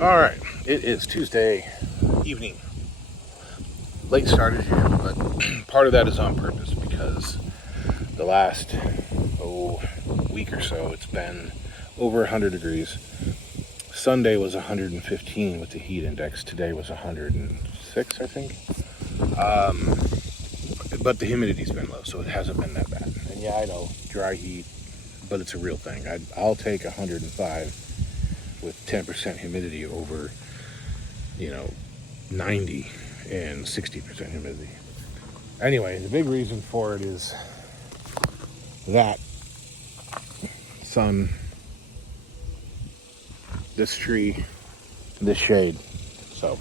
All right, it is Tuesday evening. Late start as usual, but part of that is on purpose because the last week or so it's been over 100 degrees. Sunday was 115 with the heat index. Today was 106, I think. But the humidity's been low, so it hasn't been that bad. And yeah, I know, dry heat, but it's a real thing. I'll take 105 with 10% humidity over, 90 and 60% humidity. Anyway, the big reason for it is that sun, this tree, this shade. So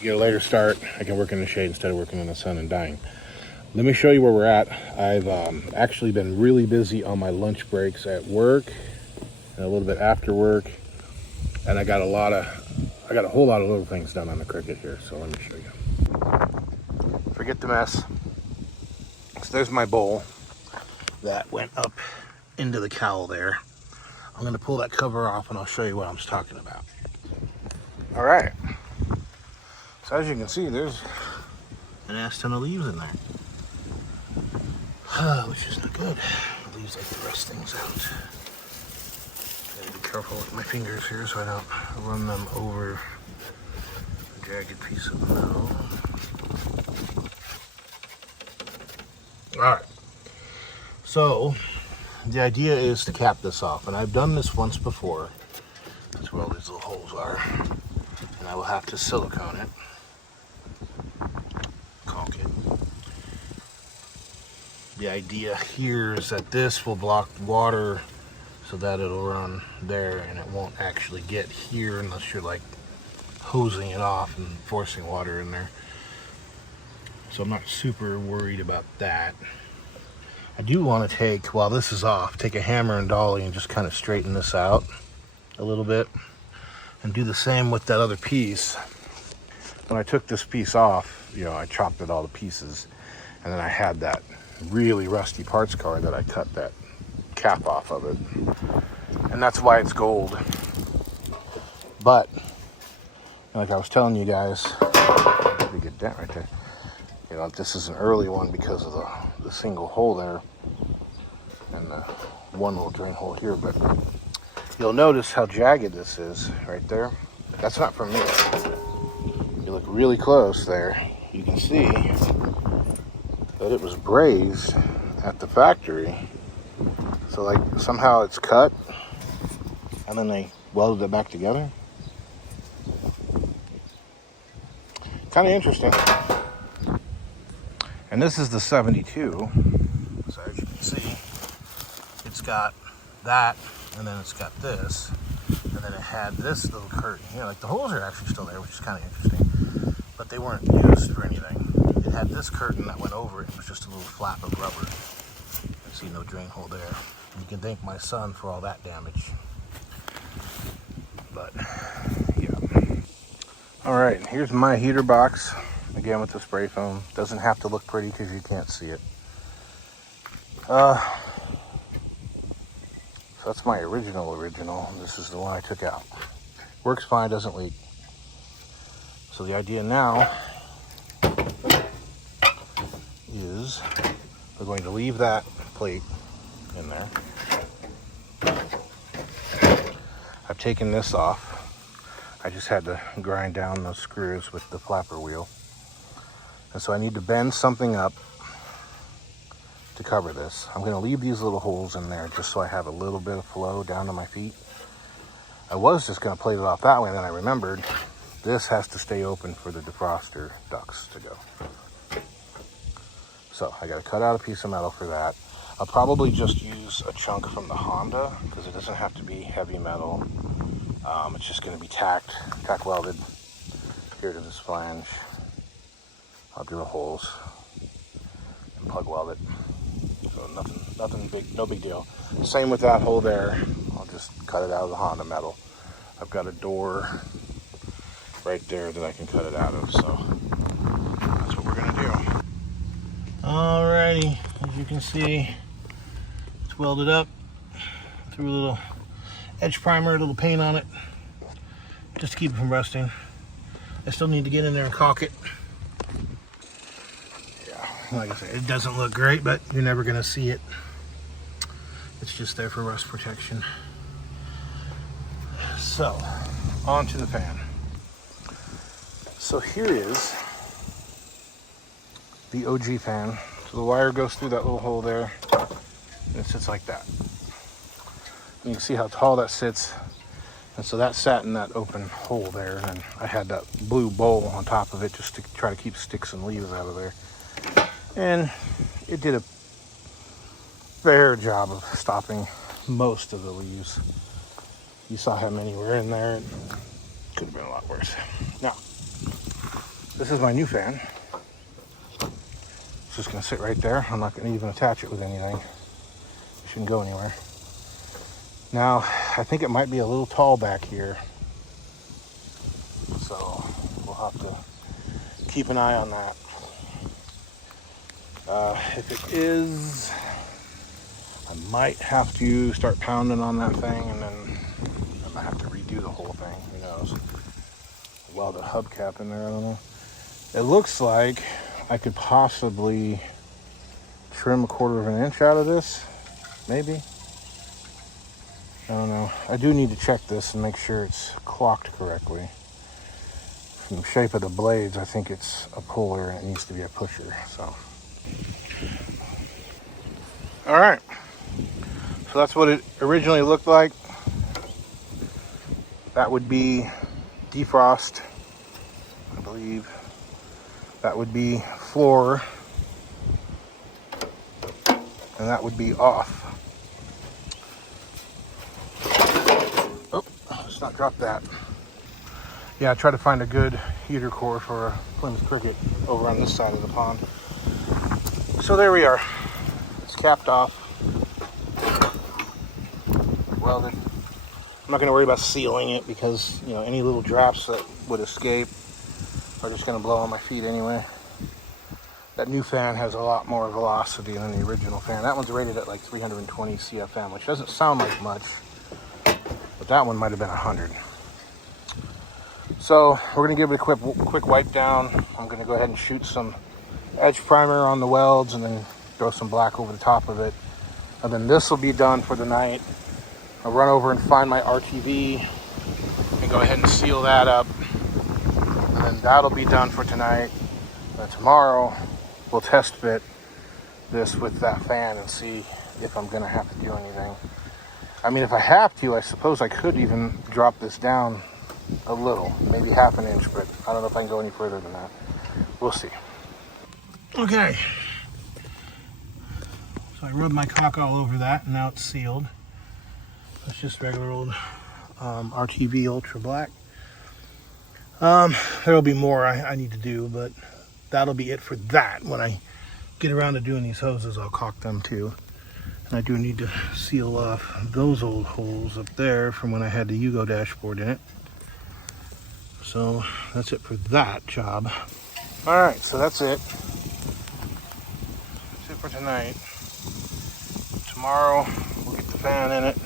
you get a later start. I can work in the shade instead of working in the sun and dying. Let me show you where we're at. I've actually been really busy on my lunch breaks at work and a little bit after work, and I got a whole lot of little things done on the Cricket here. So let me show you. Forget the mess. So there's my bowl that went up into the cowl there. I'm going to pull that cover off and I'll show you what I'm talking about. All right. So as you can see, there's an ass ton of leaves in there, which is not good. Leaves like to rust things out. Gotta be careful with my fingers here so I don't run them over a jagged piece of metal. All right. So the idea is to cap this off, and I've done this once before. That's where all these little holes are, and I will have to silicone it. The idea here is that this will block water so that it'll run there and it won't actually get here unless you're like hosing it off and forcing water in there. So I'm not super worried about that. I do want to take, while this is off, take a hammer and dolly and just kind of straighten this out a little bit and do the same with that other piece. When I took this piece off, I chopped it all to pieces, and then I had that really rusty parts card that I cut that cap off of it, and that's why it's gold. But like I was telling you guys, pretty good dent right there. This is an early one because of the single hole there and the one little drain hole here. But you'll notice how jagged this is right there. That's not from me. You look really close there, you can see that it was brazed at the factory. So like somehow it's cut and then they welded it back together. Kind of interesting. And this is the 72. So as you can see, it's got that, and then it's got this, and then it had this little curtain. Like the holes are actually still there, which is kind of interesting, but they weren't used for anything. It had this curtain that went over it. It was just a little flap of rubber. You see no drain hole there. You can thank my son for all that damage. But yeah. All right, here's my heater box. Again with the spray foam. Doesn't have to look pretty because you can't see it. So that's my original. This is the one I took out. Works fine, doesn't leak. So the idea now is we're going to leave that plate in there. I've taken this off. I just had to grind down those screws with the flapper wheel. And so I need to bend something up to cover this. I'm going to leave these little holes in there just so I have a little bit of flow down to my feet. I was just going to plate it off that way, and then I remembered this has to stay open for the defroster ducts to go. So I got to cut out a piece of metal for that. I'll probably just use a chunk from the Honda because it doesn't have to be heavy metal. It's just going to be tack welded here to this flange. I'll drill holes and plug weld it. So nothing big, no big deal. Same with that hole there. I'll just cut it out of the Honda metal. I've got a door right there that I can cut it out of, so that's what we're gonna do. Alrighty, as you can see, welded up, threw a little edge primer, a little paint on it, just to keep it from rusting. I still need to get in there and caulk it. Yeah, like I said, it doesn't look great, but you're never gonna see it. It's just there for rust protection. So, on to the fan. So here is the OG fan. So the wire goes through that little hole there, and it sits like that. You can see how tall that sits. And so that sat in that open hole there, and I had that blue bowl on top of it just to try to keep sticks and leaves out of there. And it did a fair job of stopping most of the leaves. You saw how many were in there. It could have been a lot worse. Now, this is my new fan. It's just gonna sit right there. I'm not gonna even attach it with anything. It shouldn't go anywhere. Now, I think it might be a little tall back here. So we'll have to keep an eye on that. If it is, I might have to start pounding on that thing, and then I might have to redo the whole thing. Who knows? Weld a hubcap in there, I don't know. It looks like I could possibly trim 1/4 of an inch out of this, maybe. I don't know. I do need to check this and make sure it's clocked correctly. From the shape of the blades, I think it's a puller and it needs to be a pusher, so. All right. So that's what it originally looked like. That would be defrost, I believe. That would be floor. And that would be off. Oh, let's not drop that. Yeah, I tried to find a good heater core for a Plymouth Cricket over on this side of the pond. So there we are. It's capped off. Welded. I'm not going to worry about sealing it because, you know, any little drops that would escape are just going to blow on my feet anyway. That new fan has a lot more velocity than the original fan. That one's rated at like 320 CFM, which doesn't sound like much, but that one might have been 100. So we're going to give it a quick wipe down. I'm going to go ahead and shoot some edge primer on the welds and then throw some black over the top of it. And then this will be done for the night. I'll run over and find my RTV and go ahead and seal that up. And then that'll be done for tonight. And tomorrow we'll test fit this with that fan and see if I'm gonna have to do anything. I mean, if I have to, I suppose I could even drop this down a little, maybe 1/2 inch, but I don't know if I can go any further than that. We'll see. Okay. So I rubbed my caulk all over that, and now it's sealed. It's just regular old RTV Ultra Black. There'll be more I need to do, but that'll be it for that. When I get around to doing these hoses, I'll caulk them too. And I do need to seal off those old holes up there from when I had the Yugo dashboard in it. So that's it for that job. All right, so that's it. That's it for tonight. Tomorrow we'll get the fan in it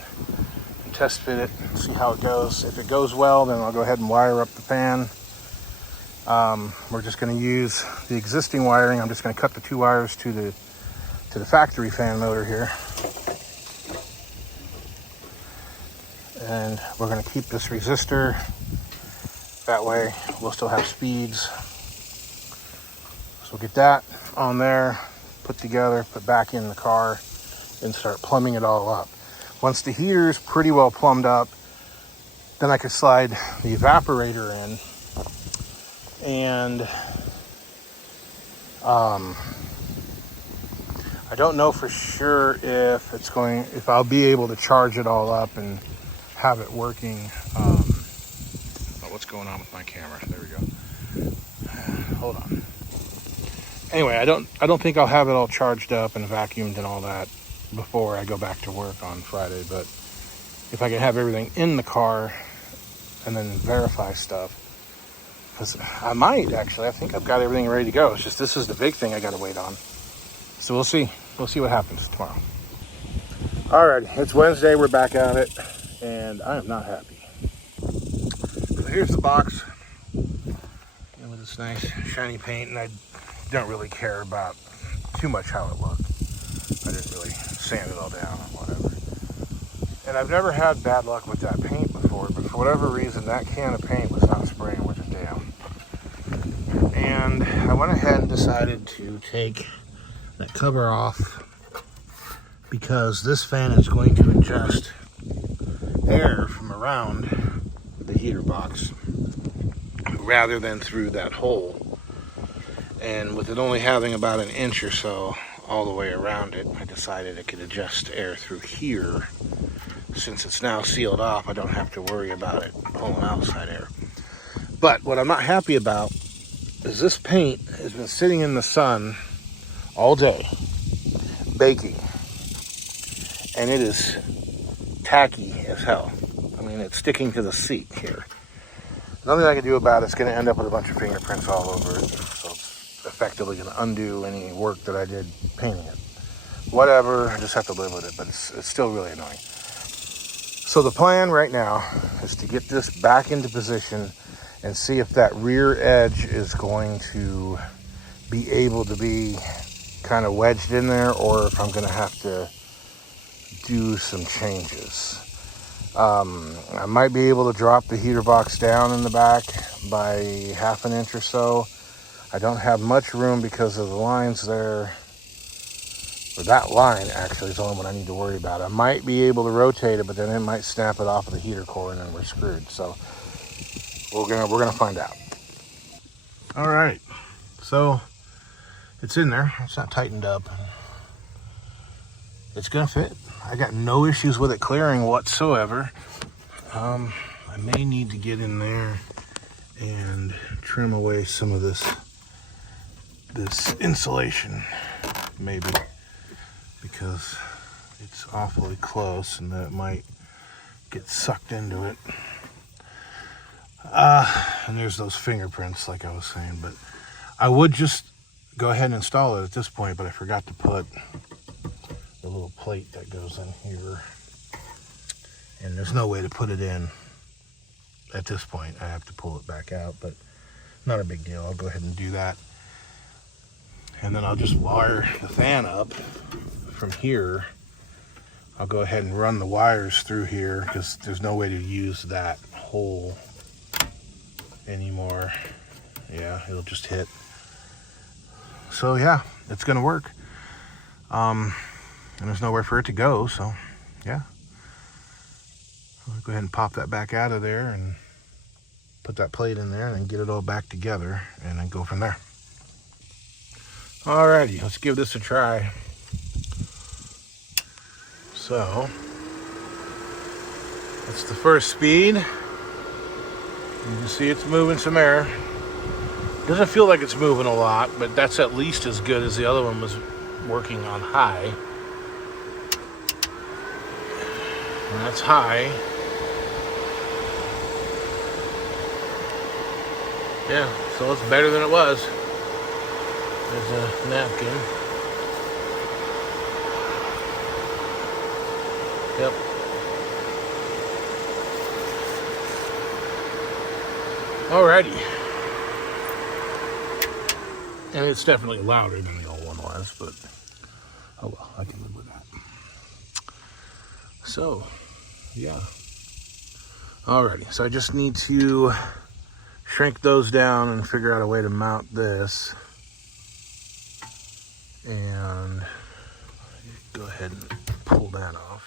and test fit it and see how it goes. If it goes well, then I'll go ahead and wire up the fan. We're just going to use the existing wiring. I'm just going to cut the 2 wires to the factory fan motor here. And we're going to keep this resistor. That way we'll still have speeds. So we'll get that on there, put together, put back in the car, and start plumbing it all up. Once the heater's pretty well plumbed up, then I could slide the evaporator in. And I don't know for sure if I'll be able to charge it all up and have it working. What's going on with my camera? There we go. Hold on. Anyway, I don't think I'll have it all charged up and vacuumed and all that before I go back to work on Friday. But if I can have everything in the car and then verify stuff, because I might actually. I think I've got everything ready to go. It's just this is the big thing I got to wait on. So we'll see. We'll see what happens tomorrow. Alright, it's Wednesday. We're back at it, and I am not happy. I here's the box with this nice shiny paint, and I don't really care about too much how it looked. I didn't really sand it all down or whatever. And I've never had bad luck with that paint before, but for whatever reason, that can of paint was not spraying worth a damn. And I went ahead and decided to take that cover off because this fan is going to ingest air from around the heater box rather than through that hole. And with it only having about an inch or so all the way around it, I decided it could adjust air through here. Since it's now sealed off, I don't have to worry about it pulling outside air. But what I'm not happy about is this paint has been sitting in the sun all day, baking, and it is tacky as hell. I mean, it's sticking to the seat here. Nothing I can do about it. It's going to end up with a bunch of fingerprints all over it, so it's effectively going to undo any work that I did painting it. Whatever, I just have to live with it, but it's still really annoying. So the plan right now is to get this back into position and see if that rear edge is going to be able to be kind of wedged in there, or if I'm going to have to do some changes. I might be able to drop the heater box down in the back by half an inch or so. I don't have much room because of the lines there. Or that line actually is the only one I need to worry about. I might be able to rotate it, but then it might snap it off of the heater core and then we're screwed. So we're gonna find out. All right, so it's in there. It's not tightened up. It's gonna fit. I got no issues with it clearing whatsoever. I may need to get in there and trim away some of this insulation, maybe, because it's awfully close and that might get sucked into it. And there's those fingerprints, like I was saying, but I would just go ahead and install it at this point, but I forgot to put the little plate that goes in here, and there's no way to put it in at this point. I have to pull it back out, but not a big deal. I'll go ahead and do that, and then I'll just wire the fan up from here. I'll go ahead and run the wires through here because there's no way to use that hole anymore. Yeah, it'll just hit. So yeah, it's gonna work. And there's nowhere for it to go, so yeah. I'll go ahead and pop that back out of there and put that plate in there and then get it all back together and then go from there. Alrighty, let's give this a try. So, that's the first speed. You can see it's moving some air. Doesn't feel like it's moving a lot, but that's at least as good as the other one was working on high. And that's high. Yeah, so it's better than it was. There's a napkin. Yep. Alrighty. And it's definitely louder than the old one was, but oh well, I can live with that. So, yeah. Alrighty, so I just need to shrink those down and figure out a way to mount this. And go ahead and pull that off.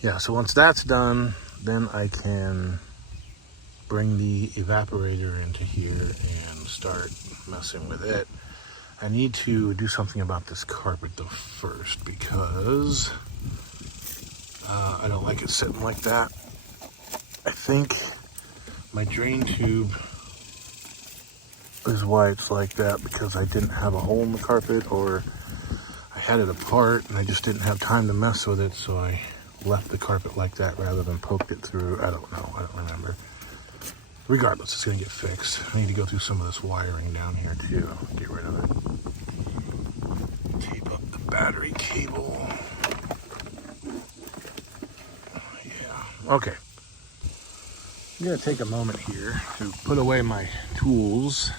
Yeah, so once that's done, then I can bring the evaporator into here and start messing with it. I need to do something about this carpet though first, because I don't like it sitting like that. I think my drain tube is why it's like that, because I didn't have a hole in the carpet, or I had it apart and I just didn't have time to mess with it, so I left the carpet like that rather than poked it through. I don't know, I don't remember. Regardless, it's gonna get fixed. I need to go through some of this wiring down here too. Get rid of it. Tape up the battery cable. Yeah, okay. I'm gonna take a moment here to put away my tools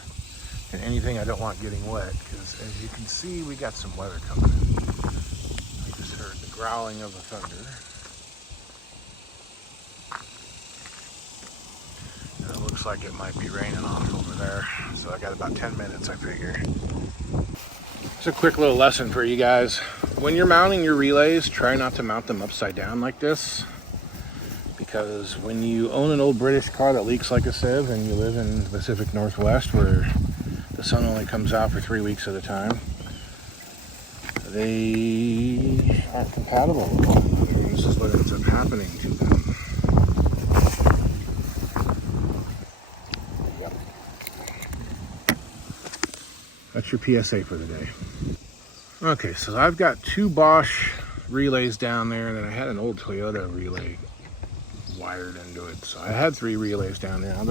and anything I don't want getting wet, because as you can see, we got some weather coming in. I just heard the growling of the thunder. And it looks like it might be raining off over there. So I got about 10 minutes, I figure. It's a quick little lesson for you guys. When you're mounting your relays, try not to mount them upside down like this. Because when you own an old British car that leaks like a sieve and you live in the Pacific Northwest where the sun only comes out for 3 weeks at a time, they aren't compatible with one another. And this is what ends up happening to them. Yep. That's your PSA for the day. Okay, so I've got 2 Bosch relays down there, and then I had an old Toyota relay wired into it. So I had 3 relays down there. I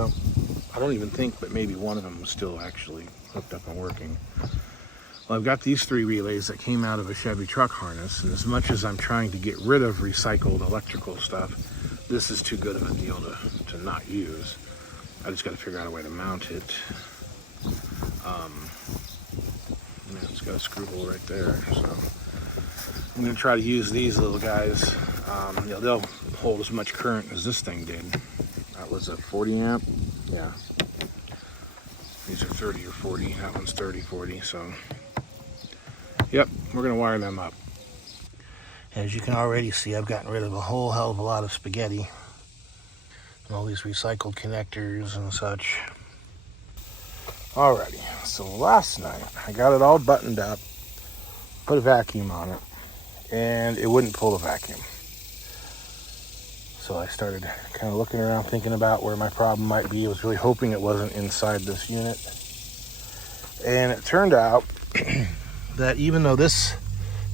don't even think, but maybe one of them was still actually hooked up and working. Well, I've got these 3 relays that came out of a Chevy truck harness, and as much as I'm trying to get rid of recycled electrical stuff, this is too good of a deal to not use. I just got to figure out a way to mount it. It's got a screw hole right there, so I'm going to try to use these little guys. They'll hold as much current as this thing did. That was a 40 amp. Yeah. These are 30 or 40. That one's 30, 40. So, yep, we're going to wire them up. As you can already see, I've gotten rid of a whole hell of a lot of spaghetti. And all these recycled connectors and such. Alrighty, so last night I got it all buttoned up, put a vacuum on it, and it wouldn't pull the vacuum. So I started kind of looking around, thinking about where my problem might be. I was really hoping it wasn't inside this unit. And it turned out that even though this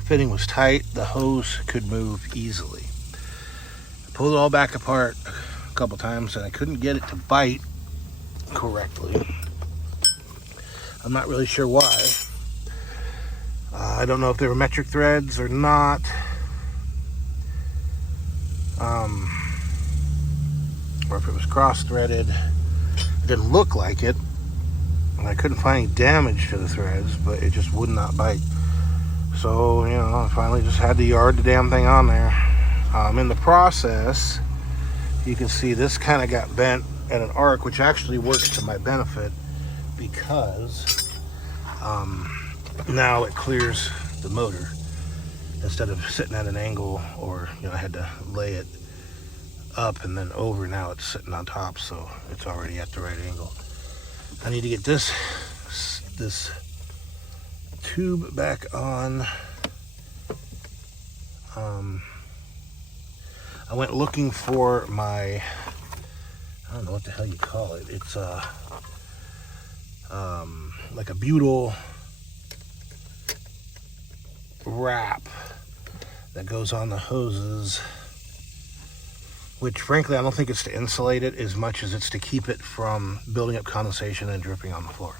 fitting was tight, the hose could move easily. I pulled it all back apart a couple times and I couldn't get it to bite correctly. I'm not really sure why. I don't know if they were metric threads or not. Or if it was cross-threaded. It didn't look like it. And I couldn't find any damage to the threads, but it just would not bite. So, I finally just had to yard the damn thing on there. In the process, you can see this kind of got bent at an arc, which actually works to my benefit, because now it clears the motor instead of sitting at an angle, or I had to lay it up and then over. Now it's sitting on top, so it's already at the right angle. I need to get this tube back on. I went looking for my, I don't know what the hell you call it. It's like a butyl wrap that goes on the hoses, which frankly I don't think it's to insulate it as much as it's to keep it from building up condensation and dripping on the floor.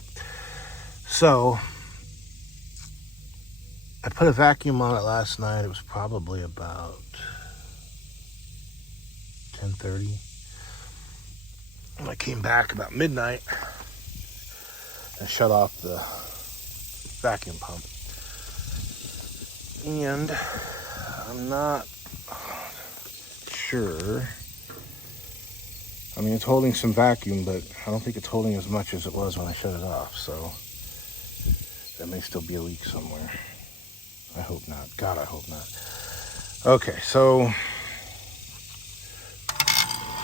So I put a vacuum on it last night. It was probably about 10:30. And I came back about midnight and shut off the vacuum pump. And I'm not sure. I mean, it's holding some vacuum, but I don't think it's holding as much as it was when I shut it off. So there may still be a leak somewhere. I hope not. God, I hope not. Okay, so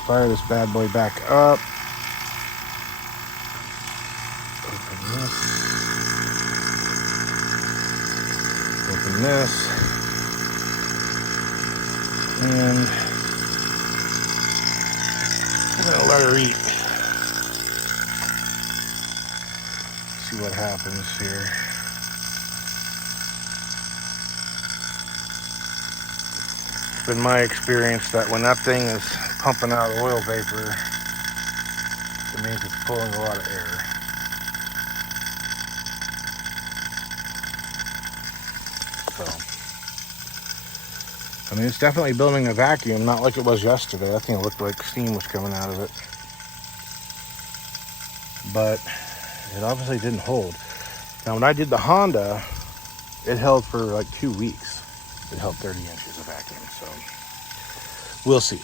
fire this bad boy back up. Open this. Open this. And I'm gonna let her eat. See what happens here. It's been my experience that when that thing is pumping out oil vapor, it means it's pulling a lot of air. So, I mean, it's definitely building a vacuum, not like it was yesterday. That thing looked like steam was coming out of it. but it obviously didn't hold. Now, when I did the Honda, it held for like 2 weeks. It held 30 inches of vacuum, so we'll see.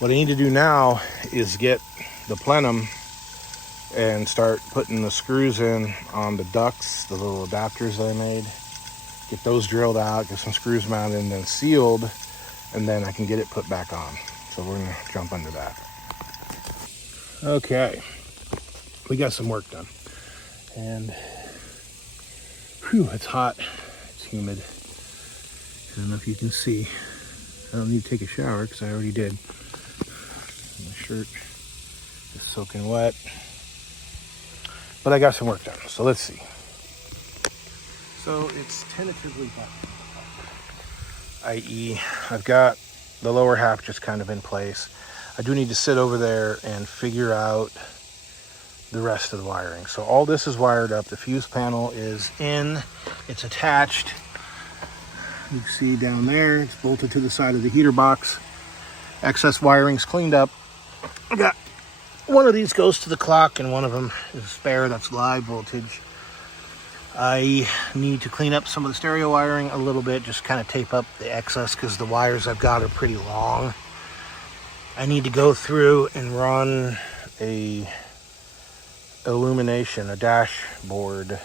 What I need to do now is get the plenum and start putting the screws in on the ducts, the little adapters that I made. Get those drilled out, get some screws mounted and then sealed, and then I can get it put back on. So we're gonna jump into that. Okay, we got some work done. And whew, it's hot, it's humid. I don't know if you can see. I don't need to take a shower because I already did. My shirt is soaking wet. But I got some work done, so let's see. So it's tentatively done, i.e. I've got the lower half just kind of in place. I do need to sit over there and figure out the rest of the wiring. So all this is wired up. The fuse panel is in, it's attached. You can see down there, it's bolted to the side of the heater box. Excess wiring's cleaned up. I got one of these goes to the clock and one of them is spare, that's live voltage. I need to clean up some of the stereo wiring a little bit, just kind of tape up the excess because the wires I've got are pretty long. I need to go through and run a illumination, a dashboard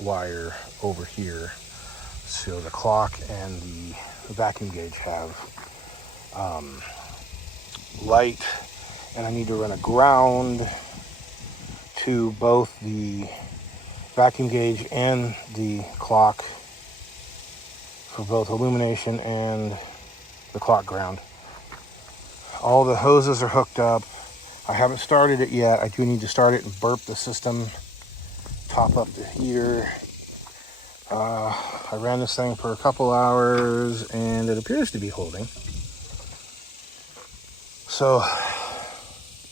wire over here. So the clock and the vacuum gauge have light, and I need to run a ground to both the vacuum gauge and the clock for both illumination and the clock ground. All the hoses are hooked up. I haven't started it yet. I do need to start it and burp the system, top up the heater. I ran this thing for a couple hours and it appears to be holding. So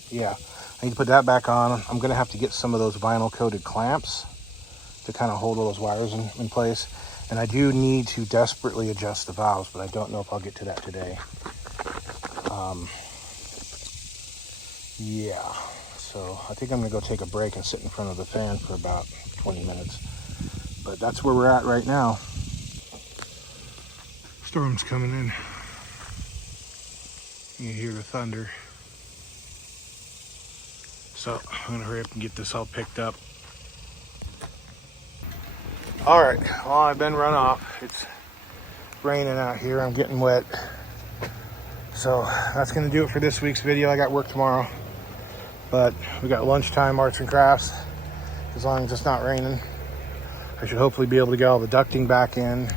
yeah, I need to put that back on. I'm gonna have to get some of those vinyl coated clamps to kind of hold all those wires in place. And I do need to desperately adjust the valves, but I don't know if I'll get to that today. Yeah, so I think I'm gonna go take a break and sit in front of the fan for about 20 minutes. But that's where we're at right now. Storm's coming in. You hear the thunder. So I'm gonna hurry up and get this all picked up. All right, well, I've been run off. It's raining out here, I'm getting wet. So that's gonna do it for this week's video. I got work tomorrow, but we got lunchtime arts and crafts. As long as it's not raining, I should hopefully be able to get all the ducting back in.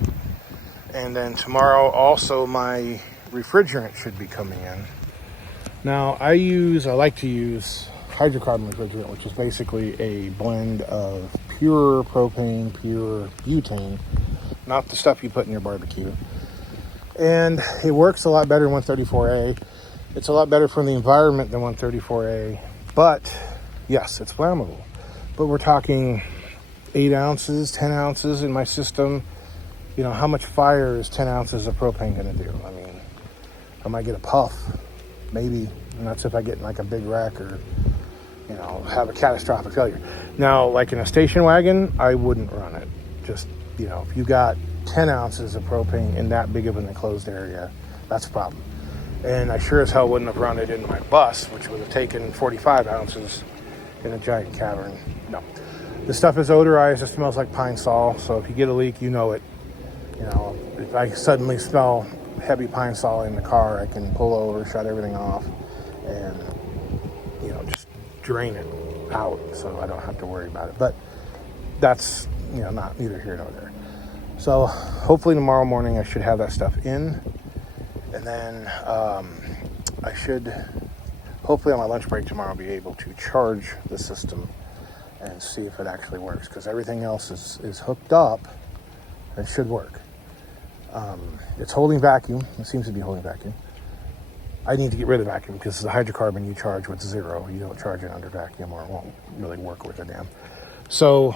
And then tomorrow also my refrigerant should be coming in. Now I like to use hydrocarbon refrigerant, which is basically a blend of pure propane, pure butane, not the stuff you put in your barbecue. And it works a lot better in 134A. It's a lot better for the environment than 134A. But yes, it's flammable. But we're talking 8 ounces, 10 ounces in my system. You know, how much fire is 10 ounces of propane gonna do? I mean, I might get a puff, maybe, and that's if I get in like a big wreck or, you know, have a catastrophic failure. Now, like in a station wagon, I wouldn't run it. Just, you know, if you got 10 ounces of propane in that big of an enclosed area, that's a problem. And I sure as hell wouldn't have run it in my bus, which would have taken 45 ounces in a giant cavern. No. This stuff is odorized. It smells like pine sol. So if you get a leak, you know it. You know, if I suddenly smell heavy pine sol in the car, I can pull over, shut everything off, and, you know, just drain it out so I don't have to worry about it. But that's, you know, not neither here nor there. So hopefully tomorrow morning I should have that stuff in. And then I should, hopefully on my lunch break tomorrow, be able to charge the system and see if it actually works. Because everything else is hooked up. It should work. It's holding vacuum. It seems to be holding vacuum. I need to get rid of vacuum because the hydrocarbon you charge with 0. You don't charge it under vacuum or it won't really work with a damn. So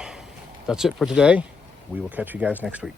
that's it for today. We will catch you guys next week.